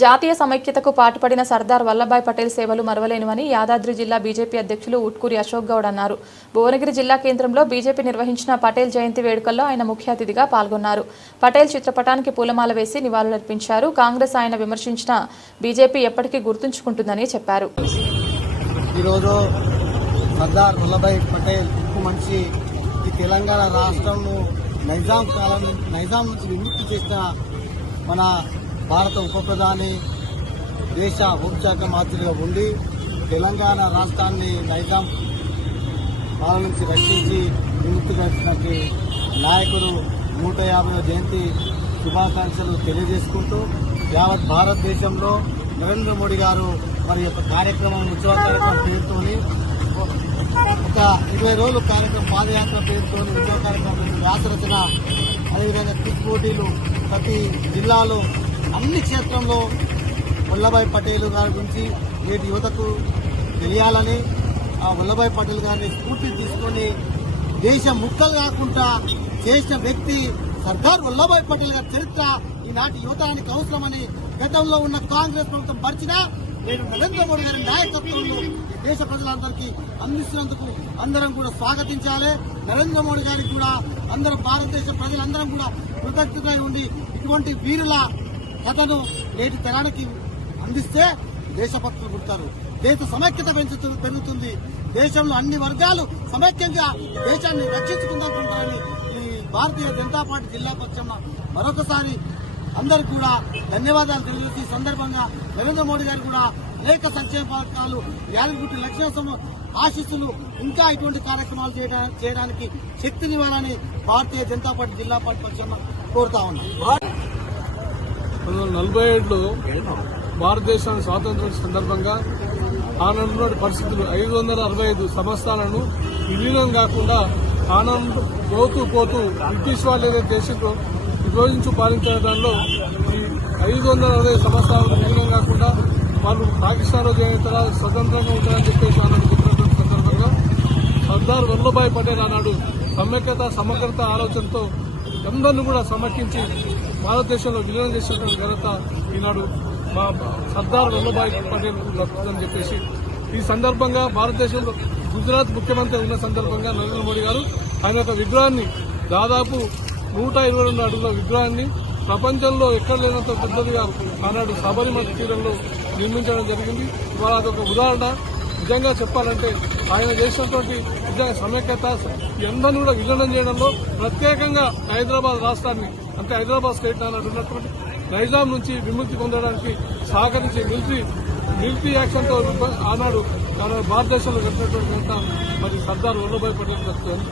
జాతీయ సమైక్యతకు పాటుపడిన సర్దార్ వల్లభాయ్ పటేల్ సేవలు మరవలేనివని యాదాద్రి జిల్లా బీజేపీ అధ్యక్షులు ఉట్కూరి అశోక్ గౌడ్ అన్నారు. భువనగిరి జిల్లా కేంద్రంలో బీజేపీ నిర్వహించిన పటేల్ జయంతి వేడుకల్లో ఆయన ముఖ్య అతిథిగా పాల్గొన్నారు. పటేల్ చిత్రపటానికి పూలమాల వేసి నివాళులర్పించారు. కాంగ్రెస్ ఆయన విమర్శించిన బీజేపీ ఎప్పటికీ గుర్తుంచుకుంటుందని చెప్పారు. ఈరోజు సర్దార్ వల్లభాయ్ పటేల్ ఉక్కు మనిషి ఈ తెలంగాణ రాష్ట్రంను నైజాం నుంచి విముక్తి చేసిన మన భారత ఉప ప్రధాని దేశ హోంశాఖ మంత్రిగా ఉండి తెలంగాణ రాష్ట్రాన్ని నైజాం పాలన నుంచి రక్షించి విముక్తి చేసినటువంటి నాయకుడు 150వ జయంతి శుభాకాంక్షలు తెలియజేసుకుంటూ యావత్ భారతదేశంలో నరేంద్ర మోడీ గారు మరి యొక్క కార్యక్రమం ఉత్సవ కార్యక్రమం పేరుతోని ఒక 20 రోజుల కార్యక్రమం పాదయాత్ర పేరుతో ఉద్యోగ కార్యక్రమం వ్యాసరచన అదేవిధంగా క్విజ్ పోటీలు ప్రతి జిల్లాలో అన్ని క్షేత్రంలో వల్లభాయ్ పటేల్ గారి గురించి నేటి యువతకు తెలియాలని ఆ వల్లభాయ్ పటేల్ గారిని స్ఫూర్తి తీసుకొని దేశం ముక్కలు కాకుండా చేసిన వ్యక్తి సర్దార్ వల్లభాయ్ పటేల్ గారి చరిత్ర ఈనాటి యువతానికి అవసరమని గతంలో ఉన్న కాంగ్రెస్ ప్రభుత్వం పరిచినా నేను నరేంద్ర మోడీ గారి నాయకత్వంలో దేశ ప్రజలందరికీ అందిస్తున్నందుకు అందరం కూడా స్వాగతించాలి. నరేంద్ర మోడీ గారికి కూడా అందరం భారతదేశ ప్రజలందరం కూడా కృతజ్ఞతై ఉండి ఇటువంటి వీరుల కథను నేటి తరానికి అందిస్తే దేశభక్తులు పుడతారు. దేశ సమైక్యత పెరుగుతుంది. దేశంలో అన్ని వర్గాలు సమైక్యంగా దేశాన్ని రక్షించుకుందామనుకుంటారని ఈ భారతీయ జనతా పార్టీ జిల్లా పక్షాన మరొకసారి అందరూ కూడా ధన్యవాదాలు తెలియజేసి సందర్భంగా నరేంద్ర మోడీ గారు కూడా అనేక సంక్షేమ పథకాలు యాదగిరి లక్ష్మీ ఆశీస్సులు ఇంకా ఇటువంటి కార్యక్రమాలు చేయడానికి శక్తినివ్వాలని భారతీయ జనతా పార్టీ జిల్లా పార్టీ పక్షాన కోరుతా ఉన్నాం. 1947లో భారతదేశానికి స్వాతంత్ర్యం సందర్భంగా ఆనాటి పరిస్థితులు 565 సంస్థానాలను విలీనం కాకుండా ఆనందం పోతూ బ్రిటిష్ వాళ్ళు ఏదైతే దేశంలో విభజించి పాలించిన దానిలో ఈ 560 సంవత్సరాలు విలీనం కాకుండా వాళ్ళు పాకిస్తాన్లో చేస్తారా స్వతంత్రంగా ఉంటారని చెప్పేసి ఆనాడు చెప్పినటువంటి సందర్భంగా సర్దార్ వల్లభాయ్ పటేల్ ఆనాడు సమైక్యత సమగ్రత ఆలోచనతో అందరినీ కూడా సమర్పించి భారతదేశంలో విలీనం చేసినటువంటి ఘనత ఈనాడు మా సర్దార్ వల్లభాయ్ పటేల్ దక్కుతుందని చెప్పేసి ఈ సందర్భంగా భారతదేశంలో గుజరాత్ ముఖ్యమంత్రి ఉన్న సందర్భంగా నరేంద్ర మోడీ గారు ఆయన యొక్క విగ్రహాన్ని దాదాపు 122 అడుగుల విగ్రహాన్ని ప్రపంచంలో ఎక్కడ లేనంత పెద్దదిగా ఆనాడు శబరిమల తీరంలో నిర్మించడం జరిగింది. ఇవాళ అదొక ఉదాహరణ. నిజంగా చెప్పాలంటే ఆయన చేసినటువంటి నిజంగా సమైక్యత అందరినీ కూడా విలీనం చేయడంలో ప్రత్యేకంగా హైదరాబాద్ రాష్ట్రాన్ని అంటే హైదరాబాద్ స్టేట్ ఆనాడు ఉన్నటువంటి నైజాం నుంచి విముక్తి పొందడానికి సహకరించి మిలిటరీ యాక్షన్తో ఆనాడు భారతదేశంలో కట్టినటువంటి మరి సర్దార్ వల్లభాయ్ పటేల్ దక్కుతుంది.